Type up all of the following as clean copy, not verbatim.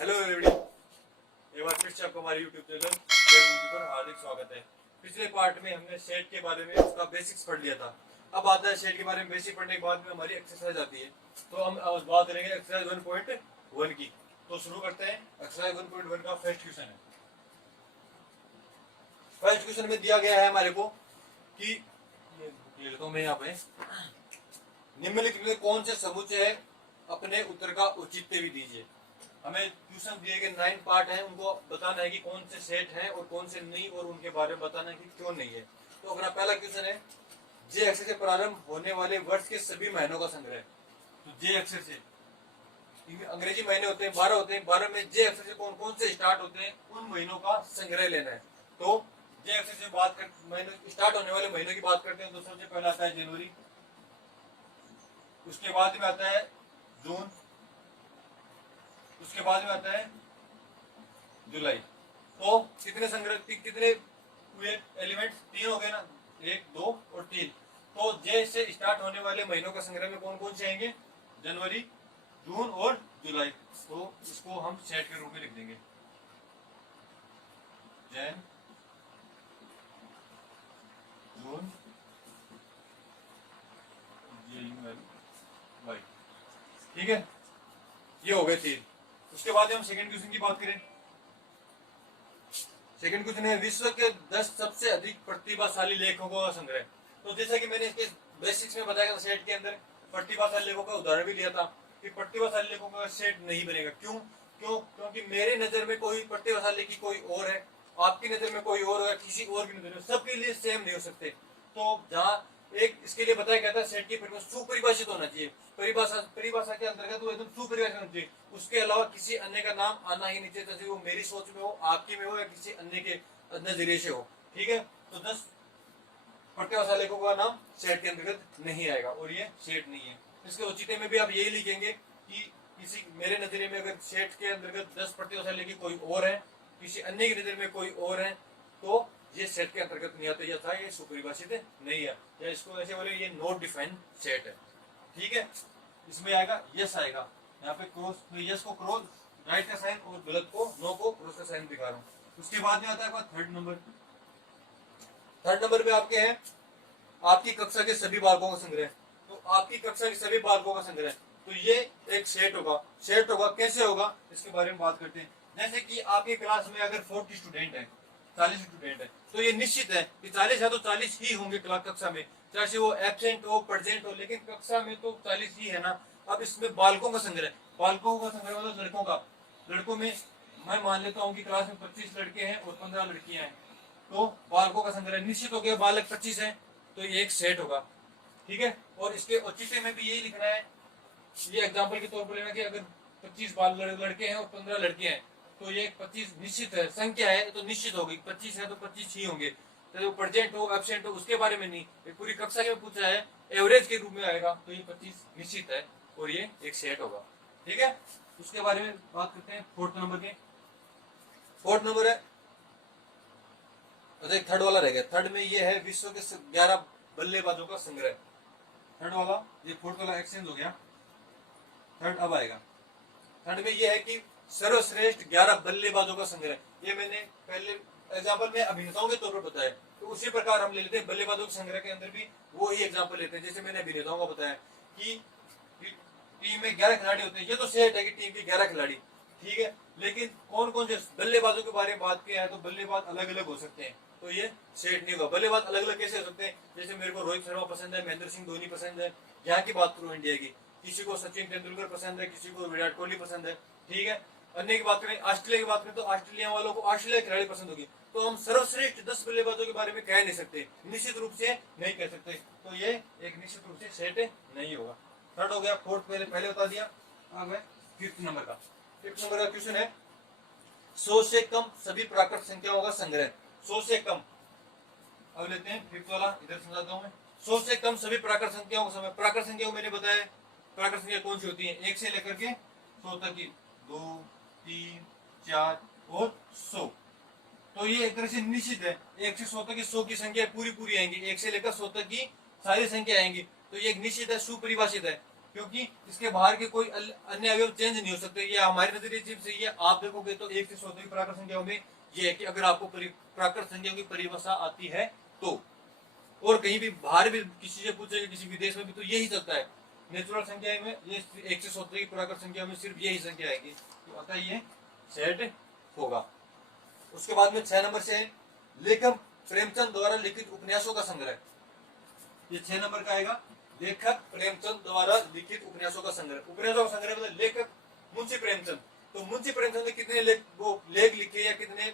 Hello everybody, एक बार फिर से आपको हमारे यूट्यूब चैनल पर हार्दिक स्वागत है। पिछले पार्ट में हमने सेट के बारे में उसका बेसिक्स पढ़ लिया था। अब आता है सेट के बारे में बेसिक पढ़ने के बाद में हमारी एक्सरसाइज आती है। तो हम आज बात करेंगे एक्सरसाइज 1.1 की। तो शुरू करते हैं। एक्सरसाइज 1.1 का फर्स्ट क्वेश्चन है। फर्स्ट क्वेश्चन में दिया गया है हमारे को कि ये तो मैं यहाँ पे निम्नलिखित में कौन से समुच्चय है, अपने उत्तर का औचित्य भी दीजिए। हमें क्वेश्चन दिए गए 9 पार्ट हैं, उनको बताना है कि कौन से सेट हैं और कौन से नहीं, और उनके बारे में बताना है कि क्यों नहीं है। तो अगर पहला क्वेश्चन है, जे अक्षर से प्रारंभ होने वाले वर्ष के सभी महीनों का संग्रह। तो जे अक्षर से अंग्रेजी महीने होते हैं 12 होते हैं, 12 में जे अक्षर से कौन कौन से स्टार्ट होते हैं उन महीनों का संग्रह लेना है। तो जे अक्षर से बात कर महीनों स्टार्ट होने वाले महीनों की बात करते हैं तो सबसे पहला आता है जनवरी, उसके बाद में आता है जून, उसके बाद में आता है जुलाई। तो कितने संग्रह कितने हुए एलिमेंट? 3 हो गए ना, 1 2 और 3। तो जे से स्टार्ट होने वाले महीनों का संग्रह में कौन कौन से आएंगे? जनवरी, जून और जुलाई। तो इसको हम सेट के रूप में लिख देंगे, जैन, जून, जुलाई। ठीक है, ये हो गए 3। उसके बाद हम सेकंड क्वेश्चन की बात करें। सेकंड क्वेश्चन है, विश्व के 10 सबसे अधिक प्रतिभाशाली लेखकों का संग्रह। तो जैसा कि मैंने इसके बेसिक्स में बताया था, सेट के अंदर प्रतिभाशाली लेखकों का उदाहरण भी लिया था कि प्रतिभाशाली लेखकों का सेट नहीं बनेगा। क्योंकि मेरे नजर में कोई प्रतिभाशाली की कोई और है, आपकी नजर में कोई और है, किसी और की नजर में, सबके लिए सेम नहीं हो सकते। तो जहाँ एक इसके लिए बताया गया था, सेट की परिभाषा सुपरिभाषित होना चाहिए। परिभाषा के अंतर्गत वो एकदम सुपरिभाषित होना चाहिए। उसके अलावा किसी अन्य का नाम आना ही नहीं चाहिए, जैसे वो मेरी सोच में हो, आपकी में हो, या किसी अन्य के नजरिए से हो। ठीक है, तो 10 प्रतिभाशाली लेखकों का नाम सेट के अंतर्गत नहीं आएगा और ये सेट नहीं है। इसके औचित्य में भी आप यही लिखेंगे कि किसी मेरे नजरिए में अगर सेट के अंतर्गत 10 प्रतिभाशाली लेखक कोई और है, किसी अन्य की नजर में कोई और है, तो ये सेट के अंतर्गत नहीं आता, था ये सुपरिभाषित नहीं है, या इसको ऐसे बोले ये नॉट डिफाइंड सेट है। ठीक है, इसमें आएगा यस आएगा, यहाँ पे क्रॉस, तो यस को क्रॉस राइट का साइन और गलत को नो को क्रॉस का साइन दिखा रहा हूँ। उसके बाद में आता है थर्ड नंबर। थर्ड नंबर में आपके हैं आपकी कक्षा के सभी बालकों का संग्रह। तो आपकी कक्षा के सभी बालकों का संग्रह, तो ये एक सेट होगा। सेट होगा कैसे होगा, इसके बारे में बात करते हैं। जैसे कि आपकी क्लास में अगर 40 स्टूडेंट है, 40 स्टूडेंट है, तो ये निश्चित है कि 40 है तो 40 ही होंगे कक्षा में, चाहे वो एब्सेंट हो प्रेजेंट हो, लेकिन कक्षा में तो 40 ही है ना। अब इसमें बालकों का संग्रह, बालकों का संग्रह मतलब लड़कों का। लड़कों में मैं मान लेता हूँ कि क्लास में 25 लड़के हैं और 15 लड़कियां हैं, तो बालकों का संग्रह निश्चित हो गया, बालक 25 है, तो ये एक सेट होगा। ठीक है, और इसके औचित्य में भी यही लिखना है। ये एग्जांपल के तौर पर लेना कि अगर 25 लड़के हैं और 15 लड़कियां हैं, तो ये 25 निश्चित है, संख्या है तो निश्चित होगी, 25 है तो 25 ही होंगे। चाहे वो प्रेजेंट हो एब्सेंट हो उसके बारे में नहीं, ये पूरी कक्षा में पूछा है, एवरेज के रूप में आएगा, तो ये 25 निश्चित है और ये एक सेट होगा। ठीक है, उसके बारे में बात करते हैं फोर्थ नंबर के। फोर्थ नंबर है, अच्छा थर्ड वाला रह गया। थर्ड में ये है विश्व के 11 बल्लेबाजों का संग्रह। थर्ड वाला, ये फोर्थ वाला एक्सचेंज हो गया, थर्ड अब आएगा। थर्ड में ये है कि सर्वश्रेष्ठ 11 बल्लेबाजों का संग्रह। ये मैंने पहले एग्जांपल में अभिनेताओं के तौर पर बताया, तो उसी प्रकार हम ले लेते हैं बल्लेबाजों के संग्रह के अंदर भी वो ही एग्जांपल लेते हैं। जैसे मैंने अभिनेताओं का बताया कि टीम में 11 खिलाड़ी होते हैं, ये तो सेट है कि टीम के 11 खिलाड़ी, ठीक है, लेकिन कौन कौन से बल्लेबाजों के बारे में बात किया है, तो बल्लेबाज अलग अलग हो सकते हैं, तो ये सेट नहीं होगा। बल्लेबाज अलग अलग कैसे हो सकते हैं? जैसे मेरे को रोहित शर्मा पसंद है, महेंद्र सिंह धोनी पसंद है, यहाँ की बात करूँ इंडिया की, किसी को सचिन तेंदुलकर पसंद है, किसी को विराट कोहली पसंद है। ठीक है, अन्य की बात करें, ऑस्ट्रेलिया की बात करें, तो ऑस्ट्रेलिया वालों को ऑस्ट्रेलिया खिलाड़ी पसंद होगी। तो हम सर्वश्रेष्ठ 10 बल्लेबाजों के बारे में कह नहीं सकते, निश्चित रूप से नहीं कह सकते, तो ये एक निश्चित रूप से सेट नहीं होगा। थर्ड हो गया। फोर्थ पहले बता दिया। अब है फिफ्थ नंबर का। फिफ्थ नंबर का क्वेश्चन है, 100 से कम सभी प्राकृत संख्याओं का संग्रह। 100 से कम, अब लेते हैं फिफ्थ वाला, इधर समझाता हूं मैं। 100 से कम सभी प्राकृत संख्याओं का समय। प्राकृत संख्या मैंने बताया, प्राकृत संख्या कौन सी होती है? 1 से लेकर के 100 तक की, 2 3 4 और 100। तो ये एक तरह से निश्चित है, 1 से 100 तक की 100 की संख्या पूरी पूरी आएंगी, 1 से लेकर 100 तक की सारी संख्या आएंगी, तो ये एक निश्चित है, सुपरिभाषित है। क्योंकि इसके बाहर के कोई अन्य अवयव चेंज नहीं हो सकते। ये हमारे नजरिए से ये आप देखोगे तो 1 से 100 तक की प्राकृत संख्याओं में ये है कि अगर आपको प्राकृत संख्याओं की परिभाषा आती है तो, और कहीं भी बाहर भी किसी से पूछेंगे किसी विदेश में भी तो यही चलता है। नेचुरल संख्या में ये 1 से 100 तक की प्राकृत संख्या में सिर्फ यही संख्या आएगी, तो अतः ये सेट होगा। उसके बाद में 6 नंबर से है लेखक प्रेमचंद द्वारा लिखित उपन्यासों का संग्रह। ये 6 नंबर का आएगा, लेखक प्रेमचंद द्वारा लिखित उपन्यासों का संग्रह। उपन्यासों का संग्रह मतलब लेखक मुंशी प्रेमचंद, तो मुंशी प्रेमचंद ने कितने लेख लिखे या कितने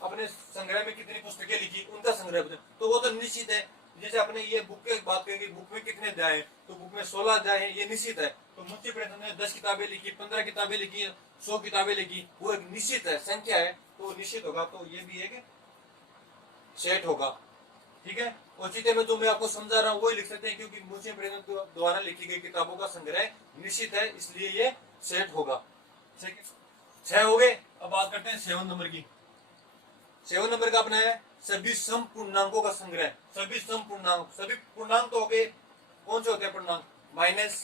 अपने संग्रह में कितनी पुस्तकें लिखी उनका संग्रह, तो वो तो निश्चित है। जैसे अपने ये बुक की बात करेंगे, बुक में कितने अध्याय हैं, तो बुक में 16 अध्याय हैं, ये निश्चित है। तो मुंशी प्रेमचंद ने 10 किताबें लिखी, 15 किताबें लिखी, 100 किताबें लिखी, वो एक निश्चित है, संख्या है, तो निश्चित होगा। तो ये भी एक सेट होगा, ठीक है। और चीते में जो मैं आपको समझा रहा हूँ वही लिख सकते हैं, क्योंकि मुंशी प्रेमचंद द्वारा लिखी गई किताबों का संग्रह निश्चित है, इसलिए ये सेट होगा। 6 हो गए। अब बात करते हैं 7 नंबर की। 7 नंबर का अपना है सभी सम पूर्णांकों का संग्रह। सभी सम पूर्णांक, सभी पूर्णांक तो हो गए, कौन से होते हैं पूर्णांक, माइनस,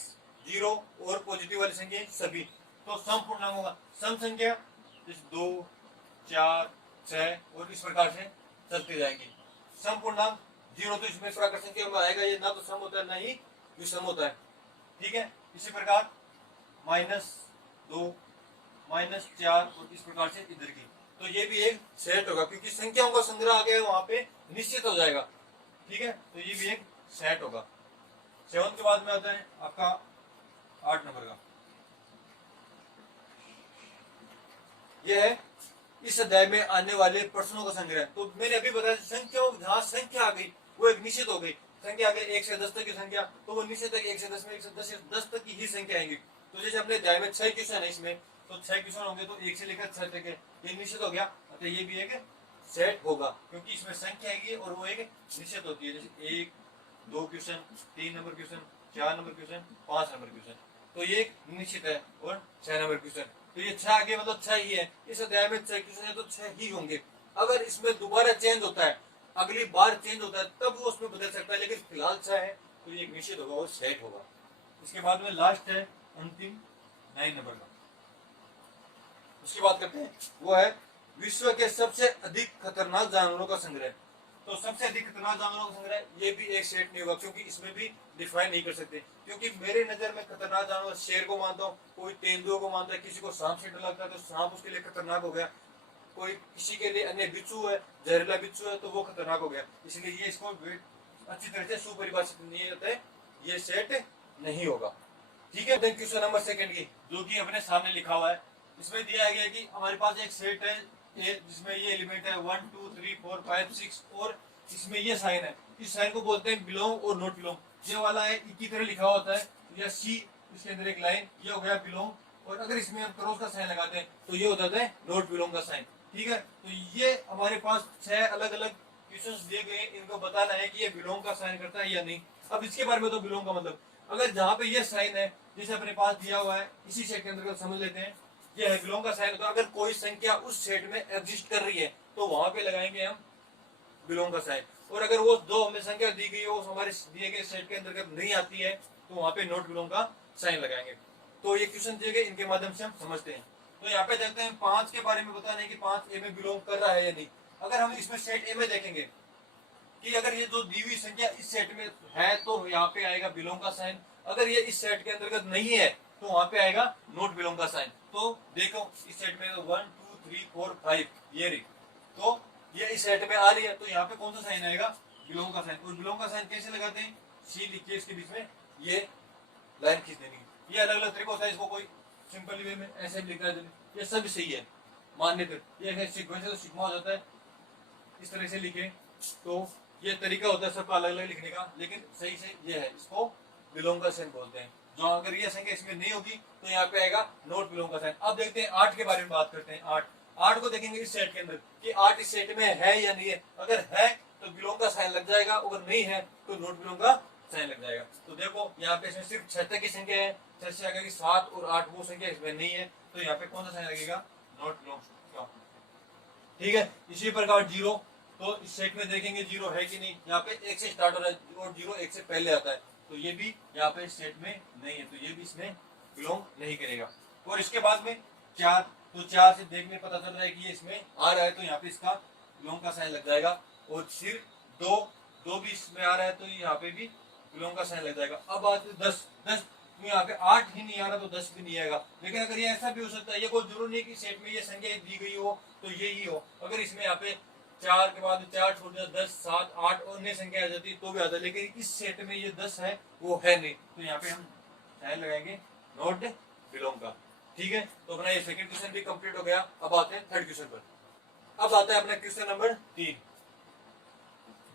जीरो और पॉजिटिव वाली संख्या सभी। तो सम पूर्णांकों का सम संख्या 2, 4, 6 और इस प्रकार से चलती जाएंगी। सम पूर्णांक 0 तो इसमें प्राकृत संख्या में आएगा, ये ना तो सम होता है ना ही विषम होता है, ठीक है। इसी प्रकार -2, -4 और इस प्रकार से इधर की, तो ये भी एक सेट होगा, क्योंकि संख्याओं का संग्रह आ गया वहां पे निश्चित हो जाएगा, ठीक है। तो ये भी एक सेट होगा। 7 के बाद में आता है आपका 8 नंबर का। यह है इस अध्याय में आने वाले प्रश्नों का संग्रह। तो मैंने अभी बताया संख्याओं, जहां संख्या आ गई वो एक निश्चित हो गई। संख्या आ गई 1 से 10 तक की संख्या, तो वो निश्चित है 1 से 10 में 1 से 10 तक की ही संख्या आएंगी। तो जैसे अपने अध्याय में 6 क्वेश्चन है इसमें, तो 6 क्वेश्चन होंगे तो 1 से लेकर 6 तक ये निश्चित हो गया, तो ये भी एक सेट होगा, क्योंकि इसमें संख्या आएगी और वो एक निश्चित होती है। जैसे 1, 2 question, 3 number question, 4 number question, 5 number question, तो ये एक निश्चित है। और 6 नंबर क्वेश्चन, तो ये 6 आगे मतलब 6 ही है। इस अध्याय में 6 क्वेश्चन है तो 6 ही होंगे। अगर इसमें दोबारा चेंज होता है, अगली बार चेंज होता है, तब वो उसमें बदल सकता है, लेकिन फिलहाल 6 है तो ये एक निश्चित होगा और सेट होगा। इसके बाद में लास्ट है अंतिम 9 नंबर का। उसकी बात करते हैं, वो है विश्व के सबसे अधिक खतरनाक जानवरों का संग्रह। तो सबसे अधिक खतरनाक जानवरों का संग्रह, ये भी एक सेट नहीं होगा, क्योंकि इसमें भी डिफाइन नहीं कर सकते। क्योंकि मेरे नजर में खतरनाक जानवर शेर को मानता हूँ, कोई तेंदुए को मानता है, किसी को सांप से डर लगता है तो सांप उसके लिए खतरनाक हो गया, कोई किसी के लिए अन्य बिच्छू है, जहरीला बिच्छू है तो वो खतरनाक हो गया। इसलिए ये इसको अच्छी तरह से सुपरिभाषित नहीं होता है, ये सेट नहीं होगा, ठीक है। क्वेश्चन नंबर 2 की, जो कि अपने सामने लिखा हुआ है, इसमें दिया गया कि हमारे पास एक सेट है जिसमें ये एलिमेंट है 1, 2, 3, 4, 5, 6 और इसमें ये साइन है। इस साइन को बोलते हैं बिलोंग और नॉट बिलोंग। ये वाला है ई की तरह लिखा होता है, या सी, इसके अंदर एक लाइन, ये हो गया बिलोंग, और अगर इसमें हम क्रॉस का साइन लगाते हैं तो ये हो जाता है नॉट बिलोंग का साइन, ठीक है। तो ये हमारे पास 6 अलग अलग क्वेश्चन दिए गए, इनको बताना है कि ये बिलोंग का साइन करता है या नहीं। अब इसके बारे में तो बिलोंग का मतलब, अगर जहां पे ये साइन है जैसे अपने पास दिया हुआ है, इसी सेट के अंदर समझ लेते हैं ये है बिलोंग का साइन, तो अगर कोई संख्या उस सेट में एग्जिस्ट कर रही है तो वहां पे लगाएंगे हम बिलोंग का साइन। और अगर वो दो हमें संख्या दी गई हो हमारे दिए गए सेट के अंदर नहीं आती है तो वहां पे नॉट बिलोंग का साइन लगाएंगे। तो ये क्वेश्चन दिए गए, इनके माध्यम से हम समझते हैं। तो यहाँ पे देखते हैं 5 के बारे में बताना है कि 5 ए में बिलोंग कर रहा है या नहीं। अगर हम इसमें सेट ए में देखेंगे कि अगर ये जो दी हुई संख्या इस सेट में है तो यहाँ पे आएगा बिलोंग का साइन, अगर ये इस सेट के अंतर्गत नहीं है तो वहां पे आएगा नॉट बिलोंग का साइन। तो देखो इस सेट में 1, 2, 3, 4, 5 ये रही, तो ये इस सेट में आ रही है, तो यहाँ पे कौन सा साइन आएगा, बिलोंग का साइन। और बिलोंग का साइन कैसे लगाते हैं, सी लिखिए इसके बीच में ये लाइन खींच देनी। ये अलग अलग तरीका होता है, इसको कोई सिंपल वे में ऐसे लिखा है, ये सब सही है मानने पर। ये सीक्वेंस तो सिग्मा हो जाता है, इस तरह से लिखे तो ये तरीका होता है सबका अलग अलग लिखने का, लेकिन सही से ये है, इसको बिलोंग का साइन बोलते हैं। जो अगर ये संख्या इसमें नहीं होगी तो यहाँ पे आएगा नॉट बिलोंग का साइन। अब देखते हैं 8 के बारे में बात करते हैं। 8 को देखेंगे इस सेट के अंदर कि 8 इस सेट में है या नहीं है। अगर है तो बिलोंग का साइन लग जाएगा, अगर नहीं है तो नॉट बिलोंग का साइन लग जाएगा। तो देखो यहाँ पे इसमें सिर्फ 6 तक की संख्या है, 6 से आगे 7 और 8 वो संख्या इसमें नहीं है, तो यहाँ पे कौन सा साइन लगेगा, नॉट बिलोंग, ठीक है। इसी प्रकार 0, तो इस सेट में देखेंगे 0 है कि नहीं। यहाँ पे 1 से स्टार्ट हो रहा है और 0 1 से पहले आता है, तो ये भी यहाँ पे सेट में नहीं है, तो ये भी इसमें बिलोंग नहीं करेगा। और इसके बाद में 4, तो 4 से देखने पता चल रहा है कि ये इसमें आ रहा है, तो यहाँ पे इसका बिलोंग का साइन लग जाएगा। और फिर 2 भी इसमें आ रहा है, तो यहाँ पे भी बिलोंग का साइन लग जाएगा। अब बात 10 तो यहाँ पे 8 ही नहीं आ रहा, तो 10 भी नहीं आएगा। लेकिन अगर ये ऐसा भी हो सकता है, ये कोई जरूरी नहीं कि सेट में ये संख्या दी गई हो तो ये ही हो। अगर इसमें यहाँ पे 4 के बाद 4 छोड़ दिया, 10, 7, 8 और नई संख्या आ जाती तो भी आता, लेकिन इस सेट में ये 10 है वो है नहीं, तो यहाँ पे हम साइन लगाएंगे नॉट बिलोंग का। ठीक है, तो अपना ये सेकंड क्वेश्चन भी कंप्लीट हो गया। अब आते हैं थर्ड क्वेश्चन पर। अब आता है अपना question number 3।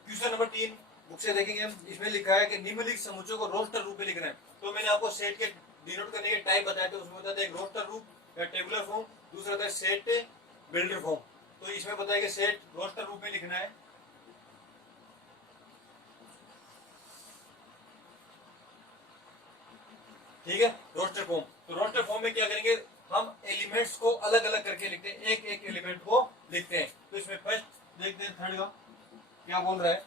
Question number 3 book से देखेंगे हम। इसमें लिखा है कि निम्नलिखित समुच्चयों को रोस्टर रूप में लिखना है। तो मैंने आपको सेट के डिनोट करने के टाइप बताया थे, उसमें बताया एक रोस्टर रूप या टेबुलर फॉर्म, दूसरा था सेट बिल्डर फॉर्म। तो इसमें बताया कि सेट रोस्टर रूप में लिखना है। ठीक है, रोस्टर फॉर्म। तो रोस्टर फॉर्म में क्या करेंगे, हम एलिमेंट्स को अलग अलग करके लिखते हैं, एक एक एलिमेंट को लिखते हैं। तो इसमें फर्स्ट देखते हैं थर्ड का क्या बोल रहा है।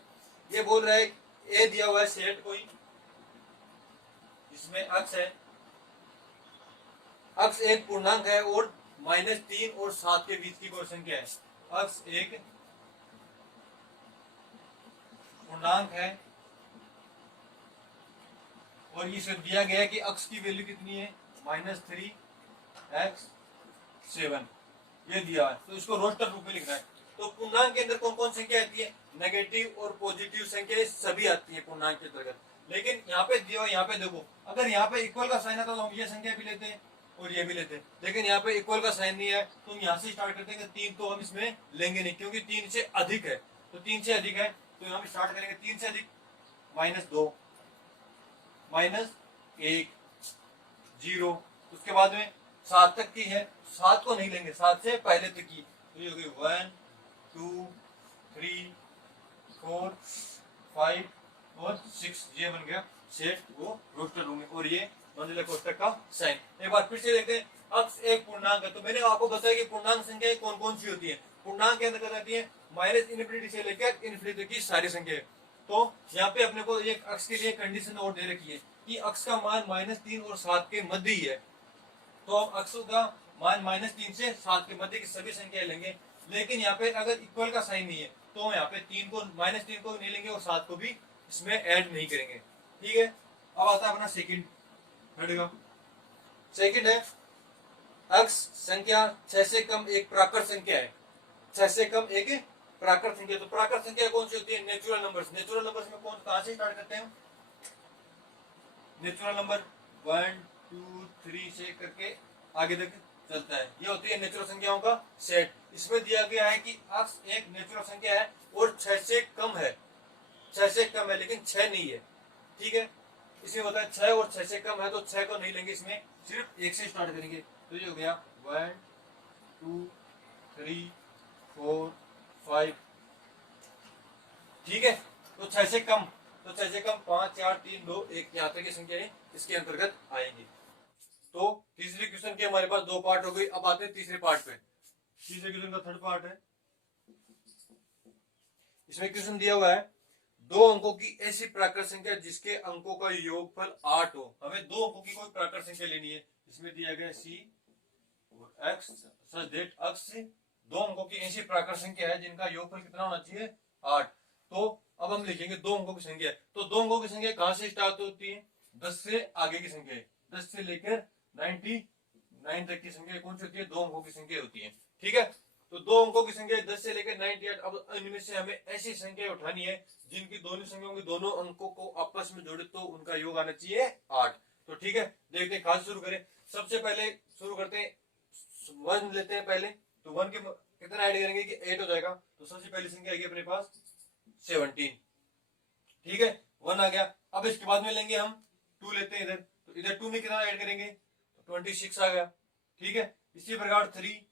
ये बोल रहा है ए दिया हुआ है सेट कोई, जिसमें अक्स है, अक्स एक पूर्णांक है और -3 और 7 के बीच की कोई संख्या है। अक्स एक पूर्णांक है और इसे दिया गया है कि अक्स की वैल्यू कितनी है, -3x7 ये दिया है। तो इसको रोस्टर रूप में लिखना है। तो पूर्णांक के अंदर कौन कौन संख्या आती है, नेगेटिव और पॉजिटिव संख्या सभी आती है पूर्णांक के अंतर्गत। लेकिन यहाँ पे दिया, यहाँ पे देखो, अगर यहाँ पे इक्वल का साइन आता तो हम ये संख्या भी लेते हैं और ये भी लेते हैं, लेकिन यहाँ पे इक्वल का साइन नहीं है, तो हम यहाँ से स्टार्ट करते हैं। 3 तो हम इसमें लेंगे नहीं, क्योंकि 3 से अधिक है, तो 3 से अधिक है तो हम स्टार्ट करेंगे 3 से अधिक, -2, -1, 0। उसके बाद में 7 तक की है, 7 को नहीं लेंगे, 7 से पहले तक की, तो ये हो गई 1, 2, 3, 4, 5 और 6। ये बन गया सेट वो रोस्टर रूम में, और ये मंजिला कोष्टक का साइन। एक बार फिर से देखते हैं। अक्स एक पूर्णांक है, तो मैंने आपको बताया कि पूर्णांक संख्याएं कौन कौन सी होती है। पूर्णांक के अंदर आती है -इन्फिनिटी से लेकर इन्फिनिटी की सारी संख्याएं। तो यहाँ पे अपने को एक अक्स के लिए कंडीशन और दे रखी है कि अक्स का मान -3 और 7 के मध्य ही है। तो हम अक्स का मान -3 से 7 के मध्य की सभी संख्याएं लेंगे। लेकिन यहाँ पे अगर इक्वल का साइन नहीं है तो हम यहाँ पे -3 को नहीं लेंगे और 7 को भी इसमें ऐड नहीं करेंगे। ठीक है, अब आता है अपना सेकंड थर्ड का। सेकंड है अक्स संख्या 6 से कम एक प्राकृत संख्या है। 6 से कम एक प्राकृत संख्या। तो प्राकृत संख्या कौन सी होती है, नेचुरल नंबर्स। नेचुरल नंबर्स में कौन, कहां से स्टार्ट करते हैं, नेचुरल नंबर 1, 2, 3 से करके आगे तक चलता है। ये होती है नेचुरल संख्याओं का सेट। इसमें दिया गया है कि अक्स एक नेचुरल संख्या है और 6 से कम है, 6 से कम है लेकिन 6 नहीं है। ठीक है, इसमें होता है 6 और 6 से कम है, तो 6 को नहीं लेंगे, इसमें सिर्फ 1 से स्टार्ट करेंगे। तो ये हो गया 1, 2, 3, 4, 5। ठीक है, तो 6 से कम, तो 6 से कम 5, 4, 3, 2, 1 यहाँ तक की संख्या इसके अंतर्गत आएंगी। तो तीसरे क्वेश्चन के हमारे पास 2 पार्ट हो गई। अब आते हैं तीसरे पार्ट पे। तीसरे क्वेश्चन का थर्ड पार्ट है। इसमें क्वेश्चन दिया हुआ है 2 अंकों की ऐसी प्राकृत संख्या जिसके अंकों का योगफल 8 हो। हमें 2 अंकों की कोई प्राकृत संख्या लेनी है। इसमें दिया गया C और X सच दैट अक्स से 2 अंकों की ऐसी प्राकृत संख्या है जिनका योगफल कितना होना चाहिए, 8। तो अब हम लिखेंगे 2 अंकों की संख्या। तो 2 अंकों की संख्या कहां से स्टार्ट होती है, 10 से आगे की संख्या, 10 से लेकर 99 तक की संख्या कौन सी होती है, 2 अंकों की संख्या होती है। ठीक है, तो 2 अंकों की संख्या 10 से लेकर 98। अब इनमें से हमें ऐसी संख्या उठानी है जिनकी दोनों संख्याओं के दोनों अंकों को आपस में जोड़े तो उनका योग आना चाहिए 8। तो ठीक है, देखते हैं कहां से शुरू करें। सबसे पहले शुरू करते हैं 1 लेते हैं पहले। तो 1 के कितना ऐड करेंगे कि 8 हो जाएगा। तो सबसे पहली संख्या आएगी अपने पास 17। ठीक है, 1 आ गया। अब इसके बाद में लेंगे हम 2 लेते हैं इधर। तो इधर 2 में कितना ऐड करेंगे, तो 26 आ गया। ठीक है, इसी प्रकार 3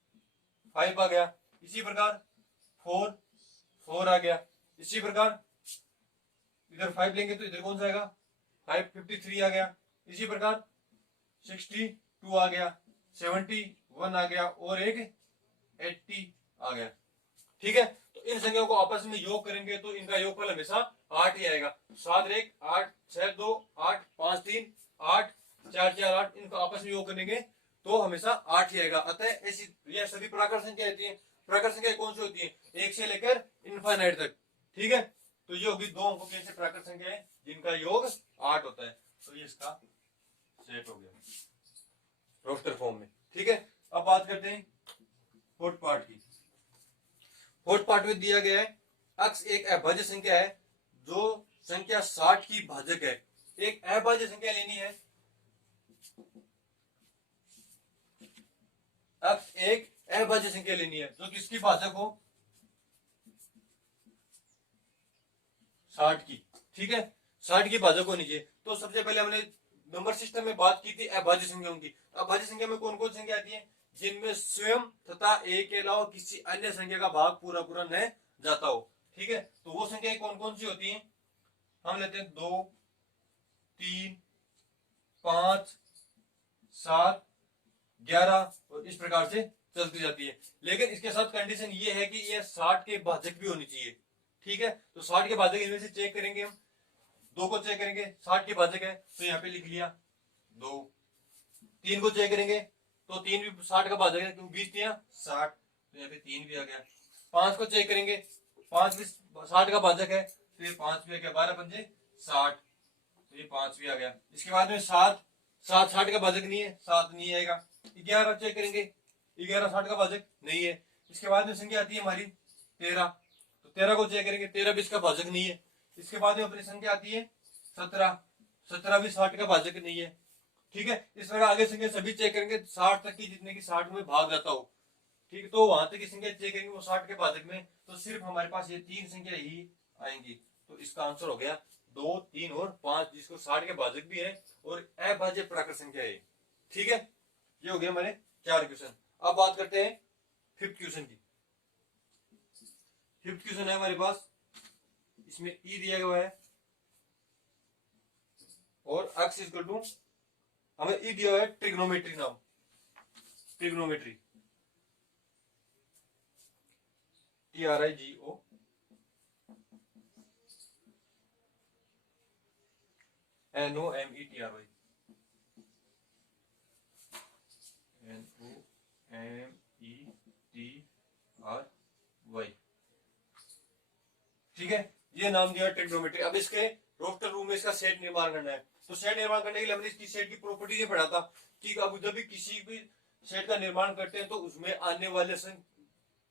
5 आ गया। इसी प्रकार 4 आ गया। इसी प्रकार इधर 5 लेंगे तो इधर कौन सा आएगा, 53 आ गया। इसी प्रकार 62 आ गया, 71 आ गया और एक 80 आ गया। ठीक है, तो इन संख्याओं को आपस में योग करेंगे तो इनका योगफल हमेशा 8 ही आएगा। 7 1 8 6 2 8 5 3 8 4 4 8, इनको आपस में योग करेंगे तो हमेशा 8 ही आएगा। अतः ऐसी यह सभी प्राकृत संख्या होती है। प्राकृत संख्या कौन सी होती है? 1 से लेकर इनफाइनाइट तक। ठीक है, तो ये होगी 2 अंकों की ऐसी प्राकृत संख्या है जिनका योग 8 होता है। तो ये इसका सेट हो गया रोस्टर फॉर्म में। ठीक है, अब बात करते हैं फोर्थ पार्ट की। फोर्थ पार्ट में दिया गया है अक्स एक अभाज्य संख्या है जो संख्या 60 की भाजक है। एक अभाज्य संख्या लेनी है। अक्स एक अभाज्य संख्या लेनी है जो किसकी भाजक हो? 60 की। ठीक है, 60 की भाजक होनी चाहिए। तो सबसे पहले हमने नंबर सिस्टम में बात की थी अभाज्य संख्याओं की। अभाज्य संख्या में कौन कौन संख्या आती है? जिनमें स्वयं तथा एक के अलावा किसी अन्य संख्या का भाग पूरा पूरा न जाता हो। ठीक है, तो वो संख्याएं कौन कौन सी होती हैं? हम लेते हैं 2 3 5 7 11 और इस प्रकार से चलती जाती है। लेकिन इसके साथ कंडीशन ये है कि ये 60 के भाजक भी होनी चाहिए। ठीक है, तो 60 के भाजक इनमें से चेक करेंगे हम। 2 को चेक करेंगे, 60 के भाजक है तो यहाँ पे लिख लिया 2। 3 को चेक करेंगे तो 3 भी 60 का भाजक है क्योंकि 20 दिया 60, तो यहाँ पे 3 भी आ गया। 5 को चेक करेंगे, 5 भी 60 का भाजक है तो ये 5 भी आ गया। 12 पंजे 60, तो ये 5 भी आ गया। इसके बाद में 7 60 का भाजक नहीं है, 7 नहीं आएगा। 11 चेक करेंगे, 11 60 का भाजक नहीं है। इसके बाद में संख्या आती है हमारी 13, तो 13 को चेक करेंगे, 13 भी इसका भाजक नहीं है। इसके बाद में अपनी संख्या आती है 17, 17 भी 60 का भाजक नहीं है। ठीक है, इस तरह आगे संख्या सभी चेक करेंगे 60 तक की, जितने की 60 में भाग जाता हो। ठीक है, तो वहां तक की संख्या चेक करेंगे वो 60 के भाजक में, तो सिर्फ हमारे पास ये 3 संख्या ही आएंगी। तो इसका आंसर हो गया 2 3 और 5, जिसको 60 के भाजक भी है और अभाज्य प्राकृत संख्या है। ठीक है, ये हो गया हमारे 4 क्वेश्चन। अब बात करते हैं फिफ्थ क्वेश्चन की। फिफ्थ क्वेश्चन है हमारे पास, इसमें ई दिया हुआ है और एक्स इक्वल टू, हमें ई दिया हुआ है ट्रिग्नोमेट्री नाम, ट्रिग्नोमेट्री TRIGO NOMETRY NOMETRY। ठीक है, ये नाम दिया ट्रिग्नोमेट्री। अब इसके रोस्टर रूम में इसका सेट निर्माण करना है। तो सेट निर्माण करने के लिए हमने इसकी सेट की प्रॉपर्टी पढ़ा था कि अब जब भी किसी भी सेट का निर्माण करते हैं तो उसमें आने वाले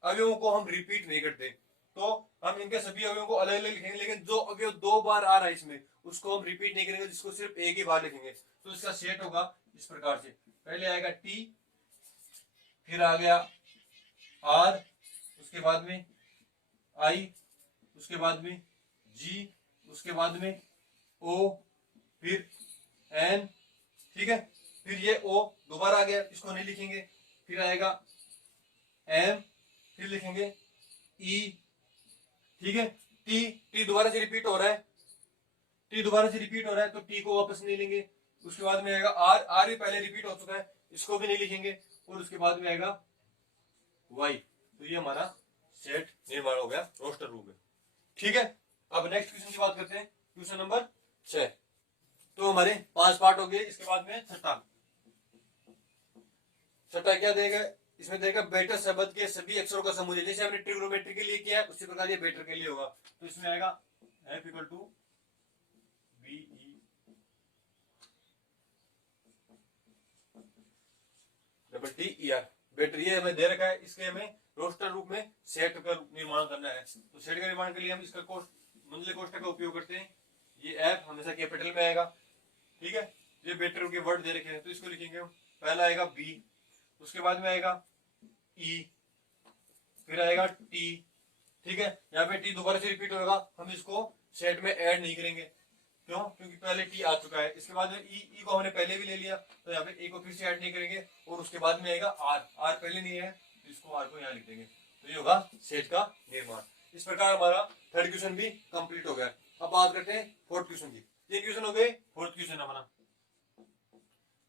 अवयवों को हम रिपीट नहीं करते। तो हम इनके सभी अवयवों को अलग अलग लिखेंगे, लेकिन जो अवयव 2 बार आ रहा है इसमें उसको हम रिपीट नहीं करेंगे, जिसको सिर्फ एक ही बार लिखेंगे। तो इसका सेट होगा इस प्रकार से, पहले आएगा T, फिर आ गया R, उसके बाद में I, उसके बाद में G, उसके बाद में O, फिर N। ठीक है, फिर ये O दोबारा आ गया, इसको नहीं लिखेंगे। फिर आएगा M, फिर लिखेंगे E। ठीक है, T दोबारा से रिपीट हो रहा है, T दोबारा से रिपीट हो रहा है तो T को वापस नहीं लेंगे। उसके बाद में आएगा R भी पहले रिपीट हो चुका है, इसको भी नहीं लिखेंगे। और उसके बाद में आएगा Y। तो ये हमारा सेट निर्माण हो गया रोस्टर रूम में। ठीक है, अब नेक्स्ट क्वेश्चन की बात करते हैं, क्वेश्चन नंबर 6। तो हमारे 5 पार्ट हो गए। इसके बाद में छठा क्या देगा? इसमें देगा बेटर शब्द के सभी अक्षरों का समूह। जैसे हमने ट्रिग्नोमेट्री के लिए किया उसी प्रकार ये बेटर के लिए होगा। तो इसमें आएगा F equal to BE double TER better. ये हमें दे रखा है, इसके हमें रोस्टर रूप में सेट का निर्माण करना है। तो सेट का निर्माण के लिए हम इसका मंडलीय कोष्ठक का उपयोग करते हैं। ये F हमेशा कैपिटल में आएगा। ठीक है, ये बेटर के वर्ड दे रखे हैं तो इसको लिखेंगे हम। पहला आएगा B, उसके बाद में आएगा E, फिर आएगा T। ठीक है, यहाँ पे T दोबारा से रिपीट होगा, हम इसको सेट में ऐड नहीं करेंगे। क्यों? क्योंकि पहले T आ चुका है। इसके बाद में E को हमने पहले भी ले लिया तो यहाँ पे E को फिर से ऐड नहीं करेंगे। और उसके बाद में आएगा R पहले नहीं है तो इसको R को यहाँ लिख देंगे। तो ये होगा सेट का निर्माण। इस प्रकार हमारा थर्ड क्वेश्चन भी कंप्लीट हो गया। अब बात करते हैं फोर्थ क्वेश्चन की। 3 क्वेश्चन हो गए, फोर्थ क्वेश्चन हमारा।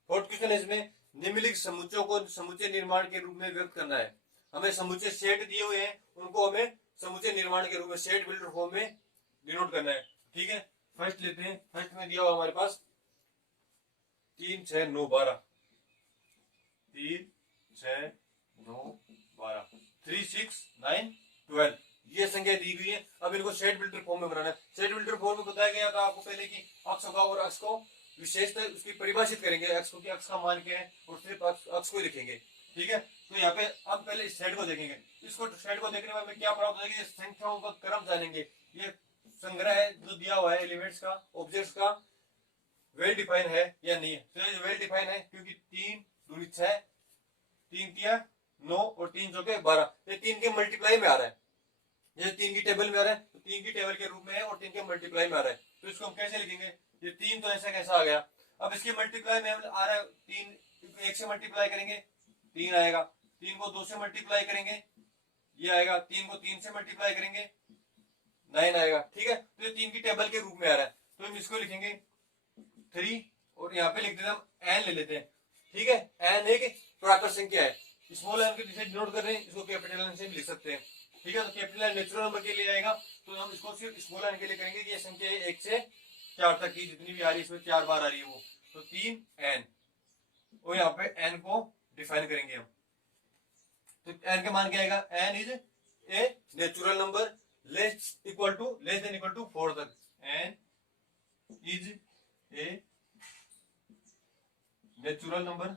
फोर्थ क्वेश्चन है, इसमें निम्नलिखित समुच्चयों को समुच्चय निर्माण के रूप में व्यक्त करना है। हमें समुच्चय सेट दिए हुए हैं, उनको हमें समुच्चय निर्माण के रूप में सेट बिल्डर फॉर्म में डिनोट करना है। ठीक है, फर्स्ट लेते हैं। फर्स्ट में दिया हुआ हमारे पास 3 6 9 12, 3 6 9 12, 3 6 9 12, ये संख्या दी गई है। अब इनको सेट बिल्डर फॉर्म में बनाना है। सेट बिल्डर फॉर्म में बताया गया था आपको पहले कि अक्ष होगा और अक्ष को विशेषता उसकी परिभाषित करेंगे, अक्ष को कि अक्ष का मान क्या है और सिर्फ अक्ष को लिखेंगे। ठीक है, तो यहाँ पे अब पहले इस सेट को देखेंगे। इसको सेट को देखने में हमें क्या प्राप्त होगा, संख्याओं का क्रम जानेंगे। ये संग्रह है जो दिया हुआ है एलिमेंट्स का, ऑब्जेक्ट्स का, वेल डिफाइन है या नहीं है। तो वेल डिफाइन है क्योंकि 3 दूनी 6, 3 तिया 9 और 3 चौके 12, ये 3 के मल्टीप्लाई में आ रहा है। ये 3 की टेबल में आ रहा है तो 3 की टेबल के रूप में है और 3 के मल्टीप्लाई में आ रहा है। तो इसको हम कैसे लिखेंगे, ये 3 तो ऐसा कैसा आ गया। अब इसके मल्टीप्लाई में आ रहा है 3, 1 से मल्टीप्लाई करेंगे 3 आएगा, 3 को 2 से मल्टीप्लाई करेंगे ये आएगा, 3 को 3 से मल्टीप्लाई करेंगे 9 आएगा। ठीक है, तो ये 3 की टेबल के रूप में आ रहा है। तो हम इसको लिखेंगे 3 और यहाँ पे लिख देते हम एन ले लेते हैं। ठीक है, एन एक प्राकृत संख्या है, स्मॉल एन के पीछे डिनोट कर रहे हैं, इसको कैपिटल एन से भी लिख सकते हैं। ठीक है, तो कैपिटल एन नेचुरल नंबर के लिए आएगा तो हम इसको सिर्फ स्मॉल एन के लिए करेंगे कि ये संख्या 1 से 4 तक की जितनी भी आ रही है, इसमें 4 बार आ रही है वो, तो 3 एन, और यहाँ पे एन को डिफाइन करेंगे हम। तो एन के मान क्या आएगा, N is a natural number less than equal to 4 तक, N is a natural number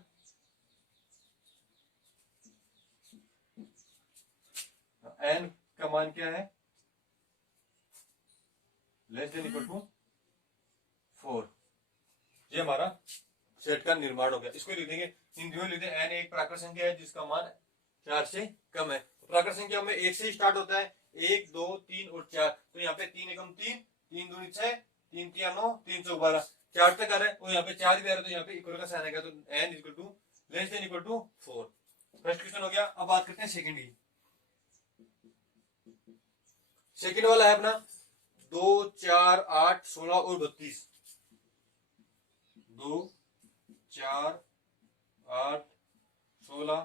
N का मान क्या है, लेस देन इक्वल टू 4। ये हमारा सेट का निर्माण हो गया। इसको लिख देंगे, इन दोनों लिख देंगे, एन एक प्राकृत संख्या है जिसका मान 4 से कम है। प्राकृत संख्या में 1 से स्टार्ट होता है, 1 2 3 और 4, तो यहाँ पे 3 एकम 3, 3 दूनी 6, 3 तिया 9, 3 चौक 12, 4 तक आ रहा है और यहाँ पे 4 भी आ रहा है, तो यहाँ पे इक्वल का साइन आएगा, तो N equal to less than equal to 4। First question हो गया। अब बात करते हैं सेकंड की। सेकंड वाला है अपना 2 4 8 16 और 32, 2 4 8 16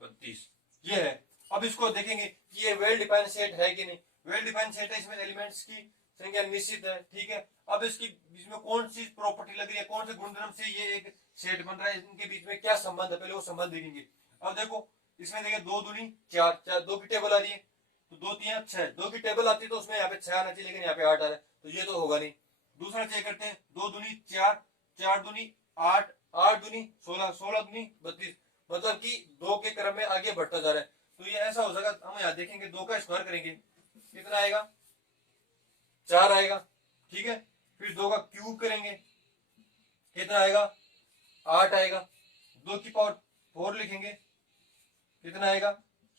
32 ये है। अब इसको देखेंगे कि ये वेल डिफाइंड सेट है कि नहीं। वेल डिफाइंड सेट है, इसमें एलिमेंट्स की संख्या निश्चित है। ठीक है, अब इसकी बीच में कौन सी प्रॉपर्टी लग रही है, कौन से गुणधर्म से ये एक सेट बन रहा है, इनके बीच में क्या संबंध है, पहले वो संबंध देखेंगे। अब देखो इसमें देखिए 2 दूनी 4, 2 की टेबल आ रही है, तो 2 3 6, 2 की टेबल आती है तो उसमें यहाँ पे 6 आना चाहिए, लेकिन यहाँ पे 8 आ रहा है, तो ये तो होगा नहीं। दूसरा चेक करते हैं, 2 दूनी 4, 4 दूनी 8, 8 दूनी 16, 16 दूनी 32, मतलब कि 2 के क्रम में आगे बढ़ता जा रहा है। तो ये ऐसा हो जाएगा, हम यहाँ देखेंगे 2 का स्क्वायर करेंगे कितना आएगा, 4 आएगा। ठीक है, फिर 2 का क्यूब करेंगे कितना आएगा, 8 आएगा। 2 की पावर 4 लिखेंगे कितना आएगा,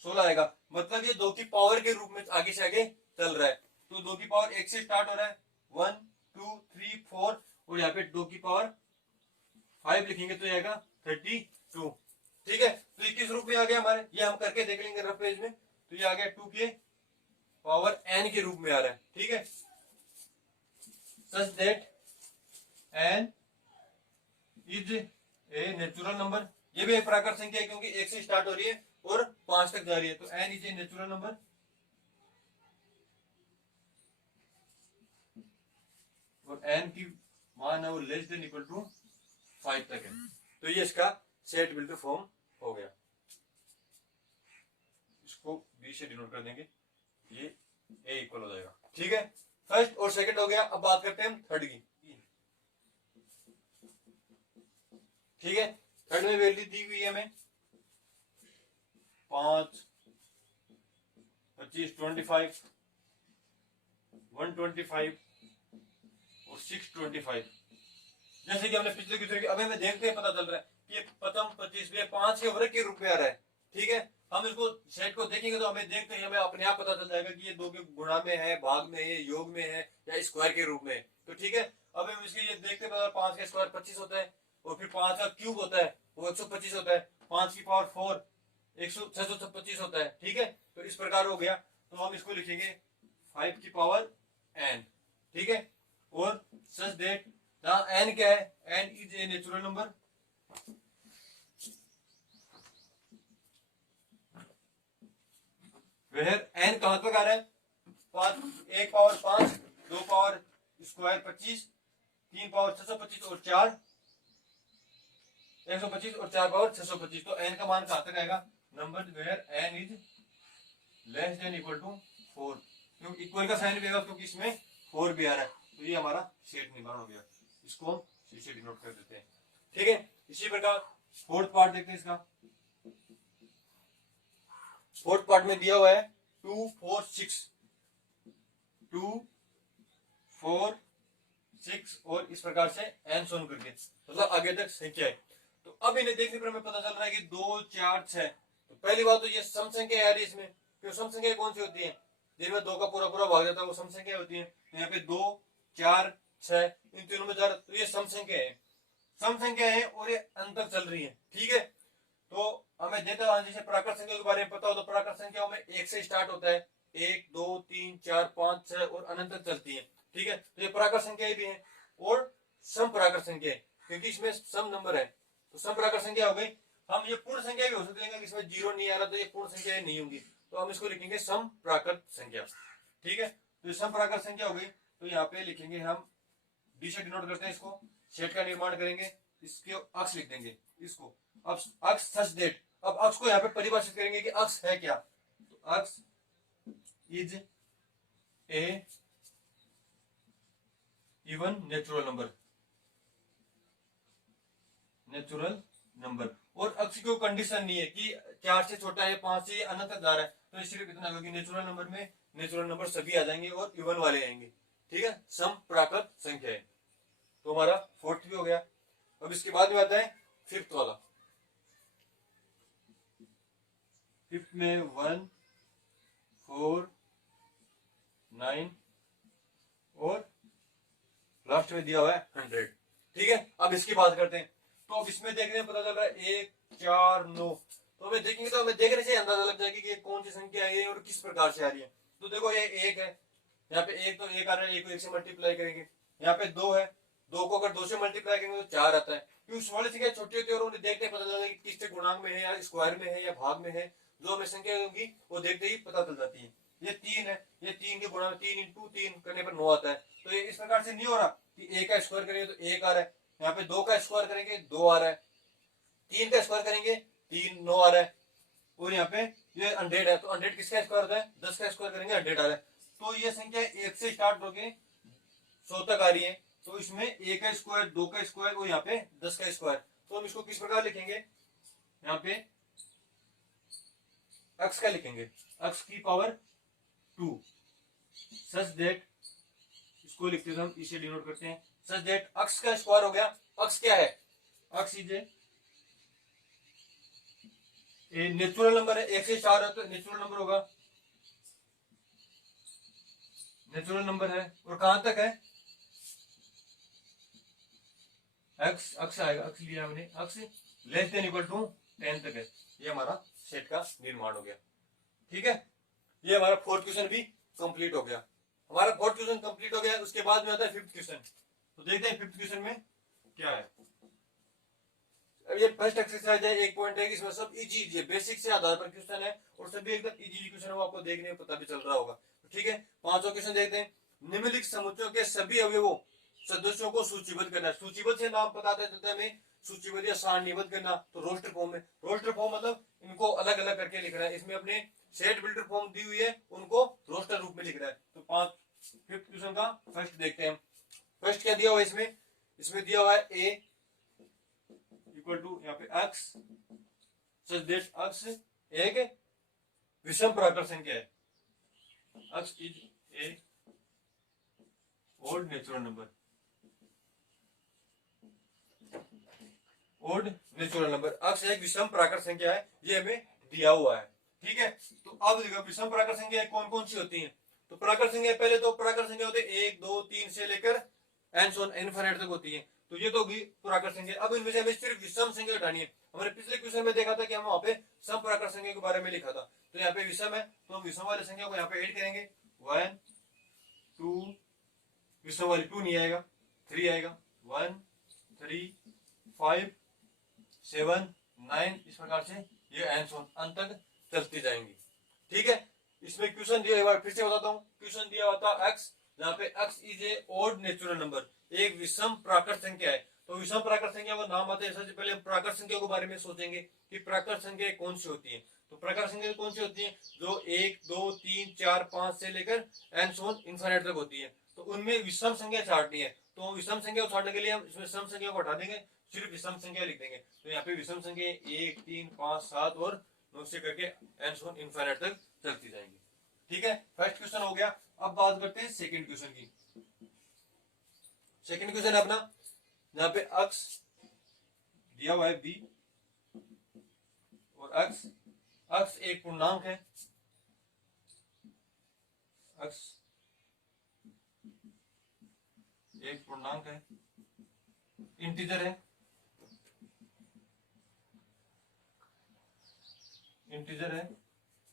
16 आएगा। मतलब ये 2 की पावर के रूप में आगे से आगे चल रहा है। तो 2 की पावर 1 से स्टार्ट हो रहा है, 1 2 3 4, और यहाँ पे 2 की पावर 5 लिखेंगे तो आएगा 32। ठीक है, तो 21 रूप में आ गया हमारे, ये हम करके देख लेंगे रफ पेज में। तो ये आ गया 2 के पावर n के रूप में आ रहा है। ठीक है, such that n is a natural number, ये भी एक प्राकृत संख्या है क्योंकि 1 से स्टार्ट हो रही है और 5 तक जा रही है, तो n is a natural number और n की मान है वो लेस देन इक्वल टू 5 तक है। तो ये इसका सेट बिल्डर फॉर्म हो गया। इसको b से डिनोट कर देंगे, ये a इक्वल हो जाएगा। ठीक है, फर्स्ट और सेकंड हो गया। अब बात करते हैं हम थर्ड की। ठीक है, थर्ड में वैल्यू दी हुई है हमें 5 25 25 125 और 625। जैसे कि हमने पिछले क्वेश्चन के, अभी हमें देखते हैं पता चल रहा है कि ये प्रथम 25 5 के वर्ग के रूप में आ रहा है। ठीक है, हम इसको सेट को देखेंगे तो हमें देखते हैं, हमें अपने आप पता चल जाएगा कि ये 2 के गुणा में है, भाग में है, योग में है या स्क्वायर के रूप में है। तो ठीक है, अब हम इसके ये देखते हैं 5 का स्क्वायर 25 होता है और फिर 5 का क्यूब होता है वो 125 होता है, 5 की पावर 4 625 होता है। ठीक है, तो इस प्रकार हो गया। तो हम इसको लिखेंगे 5 की पावर n। ठीक है, और सच दैट n क्या है, n is a natural number where N कहां तक आ रहा है, 1 पावर 5, 2 पावर स्क्वायर 25, 3 पावर 625 और 4 125 और 4 पावर 625। तो एन का मान कहां तक आएगा, number where N is less than equal to 4, क्योंकि इक्वल का साइन भी आएगा क्योंकि इसमें 4 भी आ रहा है। तो ये हमारा सेट निर्माण हो गया, इसको हम सी से डिनोट कर देते हैं। ठीक है, इसी प्रकार फोर्थ पार्ट देखते हैं इसका। फोर्थ पार्ट में दिया हुआ है 2 4 6 2 4 6 और इस प्रकार से एन सोन करके, मतलब आगे तक संख्या है। तो अब इन्हें देखने पर हमें पता चल रहा है कि 2 4 6। तो पहली बात तो ये सम संख्या आ रही है इसमें, क्यों सम संख्या कौन सी होती है, जिनमें 2 का पूरा पूरा भाग जाता है वो सम संख्या होती है। तो यहाँ पे 2 4 6 इन तीनों में जा रहा, तो ये सम संख्या है, सम संख्या है और ये अंतर चल रही है। ठीक है, तो हमें देता है जैसे प्राकृत संख्या के बारे में पता हो तो प्राकृत संख्याओं में 1 से स्टार्ट होता है, 1 2 3 4 5 6 और अनंत चलती है। ठीक है, तो ये प्राकृत संख्या भी है और सम प्राकृत संख्या है, क्योंकि इसमें सम नंबर है तो सम प्राकृत संख्या हो गई। हम ये पूर्ण संख्या भी हो सकते हैं, इसमें 0 नहीं आ रहा तो ये पूर्ण संख्या नहीं होंगी, तो हम इसको लिखेंगे सम प्राकृत संख्या। ठीक है, तो सम प्राकृत संख्या हो गई। तो यहाँ पे लिखेंगे हम डी से डिनोट करते हैं इसको, सेट का निर्माण करेंगे, इसके अक्ष लिख देंगे इसको, अब अक्ष सच डेट। अब अक्ष को यहाँ पे परिभाषित करेंगे कि अक्ष है क्या, तो अक्ष is A even natural number, natural number. और अक्ष की कंडीशन नहीं है कि 4 से छोटा है, 5 से अनंत तक जा रहा है, तो इसलिए कितना होगा कि नेचुरल नंबर में नेचुरल नंबर सभी आ जाएंगे और इवन वाले आएंगे। ठीक है, सम प्राकृत संख्या है। तो हमारा फोर्थ भी हो गया। अब इसके बाद में आता है फिफ्थ वाला। फिफ्थ में 1 4 9 और लास्ट में दिया हुआ है 100। ठीक है, अब इसकी बात करते हैं। तो अब इसमें देखने में पता चल रहा है 1 4 9। तो हमें देखेंगे तो हमें देखने से अंदाजा लग जाएगी कि कौन सी संख्या है और किस प्रकार से आ रही है। तो देखो ये 1 है, यहाँ पे 1 तो 1 आ रहा है, 1 को 1 से मल्टीप्लाई करेंगे। यहाँ पे 2 है, 2 को अगर 2 से मल्टीप्लाई करेंगे तो 4 आता है, क्योंकि स्मॉल संख्या छोटी होती है और उन्हें देखते पता चलता है कि किससे गुणांक में है या स्क्वायर में है या भाग में है। जो हमें संख्या होगी वो देखते ही पता चल जाती है। ये 3 है, ये 3 के गुणा 3 इंटू 3 करने पर 9 आता है। तो ये इस प्रकार से नहीं हो रहा कि 1 का स्क्वायर करेंगे तो 1 आ रहा है, यहाँ पे 2 का स्क्वायर करेंगे 2 आ रहा है, 3 का स्क्वायर करेंगे 3 9 आ रहा है, और यहाँ पे ये 100 है तो 100 किसका स्क्वायर होता है, 10 का स्क्वायर करेंगे 100 आ रहा है। तो ये संख्या 1 से स्टार्ट होके 100 तक आ रही है। तो इसमें 1 का स्क्वायर 2 का स्क्वायर और यहाँ पे 10 का स्क्वायर। तो हम इसको किस प्रकार लिखेंगे, यहाँ पे अक्ष का लिखेंगे, अक्ष की पावर 2 सच दैट, इसको लिखते हैं हम इसे डिनोट करते हैं सच दैट अक्ष का स्क्वायर हो गया। अक्ष क्या है, x is a natural number है, 1 से 4 है तो नेचुरल नंबर होगा, नेचुरल नंबर है और कहां तक है, अक्ष अक्ष आएगा, अक्ष लिया हमने, अक्ष लेस देन इक्वल टू 10 तक है। ये हमारा सेट का निर्माण हो गया। ठीक है, ये हमारा फोर्थ क्वेश्चन भी कंप्लीट हो गया। हमारा फोर्थ क्वेश्चन कंप्लीट हो गया। उसके बाद में आता है फिफ्थ क्वेश्चन। तो देखते हैं फिफ्थ क्वेश्चन में क्या है। अब ये फर्स्ट एक्सरसाइज है, 1 पॉइंट है, इसमें सब इजी इजी बेसिक से आधार पर क्वेश्चन है और सभी एकदम इजी क्वेश्चन है, आपको देखने में पता भी चल रहा होगा। ठीक है, पांचों क्वेश्चन देखते हैं। निम्नलिखित समुच्चयों के सभी अवयवों सदस्यों को सूचीबद्ध करना। सूचीबद्ध से नाम पता चलता है हमें, सूचीबद्ध या सारणीबद्ध करना। तो रोस्टर फॉर्म में, रोस्टर फॉर्म मतलब इनको अलग अलग करके लिखना है। इसमें अपने सेट बिल्डर फॉर्म दी हुई है, उनको रोस्टर रूप में लिखना है। तो फिफ्थ क्वेश्चन का फर्स्ट देखते हैं। फर्स्ट क्या दिया हुआ है इसमें, इसमें दिया हुआ है ए इक्वल टू यहाँ पे अक्ष सच दैट अक्ष एक विषम प्राकृत संख्या है, x is a odd natural number, odd natural number. X एक विषम प्राकृत संख्या है, ये हमें दिया हुआ है। ठीक है, तो अब देखो विषम प्राकृत संख्या कौन कौन सी होती हैं। तो प्राकृत संख्या पहले तो प्राकृत संख्या होती है 1 2 3 से लेकर इनफिनिट तक होती है। तो ये तो होगी प्राकृत संख्या। अब इनमें से हमें सिर्फ विषम संख्या हटानी है। हमने पिछले क्वेश्चन में देखा था कि हम वहां पे सम प्राकृत संख्या के बारे में लिखा था। तो यहाँ पे विषम है तो हम विषम वाली संख्या को यहाँ पे ऐड करेंगे। 1 2, विषम वाली 2 नहीं आएगा, 3 आएगा, 1 3 5 7 9, इस प्रकार से ये अंत तक चलती जाएंगी। ठीक है, इसमें क्वेश्चन दिया, एक बार फिर से बताता हूँ, क्वेश्चन दिया होता x, जहाँ पे x is a odd natural number, एक विषम प्राकृत संख्या है। तो विषम प्राकृत संख्या का नाम आता है, सबसे पहले हम प्राकृत संख्या के बारे में सोचेंगे कि प्राकृत संख्या कौन सी होती है। तो प्राकृत संख्या कौन सी होती है, जो 1 2 3 4 5 से लेकर एन सोन इनफाइनाइट तक होती है। तो उनमें विषम संख्या छाटनी है, तो विषम संख्या को छाटने के लिए हम इसमें सम संख्या को हटा देंगे, सिर्फ विषम संख्या लिख देंगे। तो यहाँ पे विषम संख्या 1 3 5 7 और 9 से करके एन सोन इनफाइनाइट तक चलती जाएंगी। ठीक है, फर्स्ट क्वेश्चन हो गया। अब बात करते हैं सेकंड क्वेश्चन की। सेकंड क्वेश्चन है अपना, यहाँ पे अक्स दिया हुआ है b और अक्स एक पूर्णांक है, अक्स एक पूर्णांक है, इंटीजर है, इंटीजर है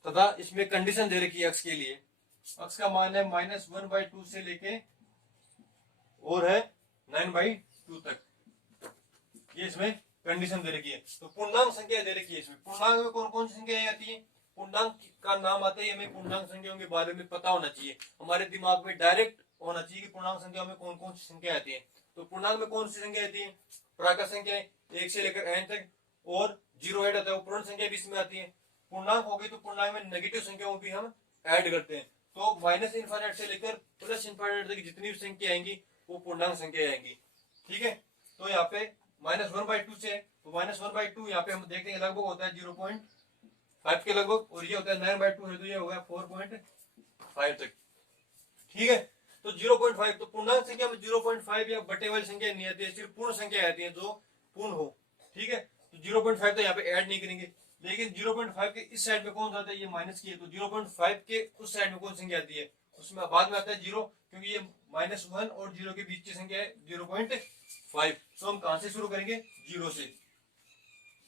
तथा इसमें कंडीशन दे रखी है अक्स के लिए, अक्स का मान है -1/2 से लेके और है 9/2 तक, ये इसमें कंडीशन दे रखी है। तो पूर्णांक संख्या दे रखी है, इसमें पूर्णांक में कौन कौन सी संख्याएं आती है, पूर्णांक का नाम आता है, हमें पूर्णांक संख्याओं के बारे में पता होना चाहिए, हमारे दिमाग में डायरेक्ट होना चाहिए कि पूर्णांक संख्या में कौन कौन सी संख्या आती है। तो पूर्णांक में कौन सी संख्या आती है, प्राकृत संख्या 1 से लेकर n तक, और 0 ऐड आता है, पूर्ण संख्या भी इसमें आती है। पूर्णांक हो गई तो पूर्णांक में नेगेटिव संख्याओं भी हम ऐड करते हैं। तो माइनस इनफाइनाइट से लेकर प्लस इनफाइनाइट तक जितनी भी संख्या आएंगी वो पूर्णांक संख्या आएंगी। ठीक है, तो यहाँ पे -1/2 से, तो -1/2 यहाँ पे हम देखते हैं लगभग होता है 0.5 के लगभग, और ये होता है 9/2 है, तो ये होगा 4.5 तक। ठीक है, तो 0.5, तो पूर्णांक संख्या में 0.5 या बटे वाली संख्या नहीं आती है, सिर्फ पूर्ण संख्या आती है जो पूर्ण हो। ठीक है, तो 0.5 तो यहाँ पे ऐड नहीं करेंगे, लेकिन 0.5 के इस साइड में कौन सा आता है, ये माइनस की है, तो 0.5 के उस साइड में कौन संख्या आती है, उसमें बाद में आता है 0, क्योंकि ये -1 और 0 के बीच की संख्या है 0.5। तो हम कहां से शुरू करेंगे, 0 से,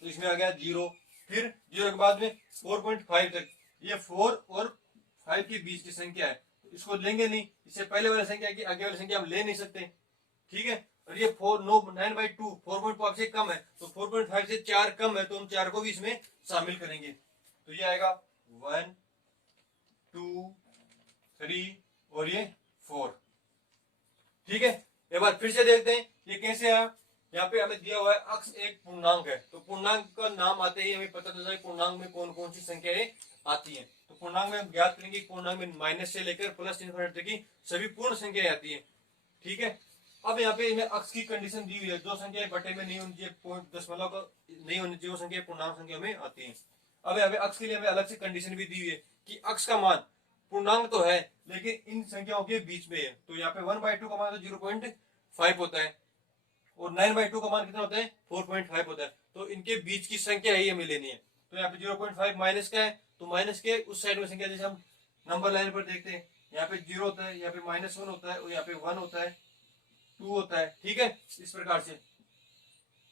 तो इसमें आ गया 0, फिर 0 के बाद में 4.5 तक, ये 4 और 5 के बीच की संख्या है, तो इसको लेंगे नहीं, इससे पहले वाली संख्या की आगे वाली संख्या हम ले नहीं सकते। ठीक है, और ये 9/2 4.5 से कम है, तो 4.5 से 4 कम है, तो हम 4 को भी इसमें शामिल करेंगे, तो ये आएगा 1 2 3 और ये 4। ठीक है, एक बार फिर से देखते हैं ये कैसे आया। यहाँ पे हमें दिया हुआ है अक्स एक पूर्णांक है, तो पूर्णांक का नाम आते ही हमें पता चलता है पूर्णांक में कौन कौन सी संख्याएं आती हैं। तो पूर्णांक में हम ज्ञात करेंगे, पूर्णांक में माइनस से लेकर प्लस इनफिनिटी तक की सभी पूर्ण संख्याएं आती है। ठीक है, अब यहाँ पे हमें अक्स की कंडीशन दी हुई है, जो संख्याएं बटे में नहीं होनी चाहिए, पॉइंट दशमलव का नहीं होनी चाहिए, वो संख्या पूर्णांक संख्या में आती है। अब यहाँ पे अक्स के लिए हमें अलग से कंडीशन भी दी हुई है कि अक्स का मान पूर्णांक तो है लेकिन इन संख्याओं के बीच में है, तो यहाँ पे 1/2 का मान तो 0.5 होता है और 9/2 का मान कितना होता है, 4.5 होता है, तो इनके बीच की संख्या ही हमें लेनी है। तो यहाँ पे 0.5 माइनस का है, तो माइनस के उस साइड में संख्या, जैसे हम नंबर लाइन पर देखते हैं, यहाँ पे 0 होता है, यहाँ पे -1 होता है और यहाँ पे 1 होता है, 2 होता है। ठीक है, इस प्रकार से,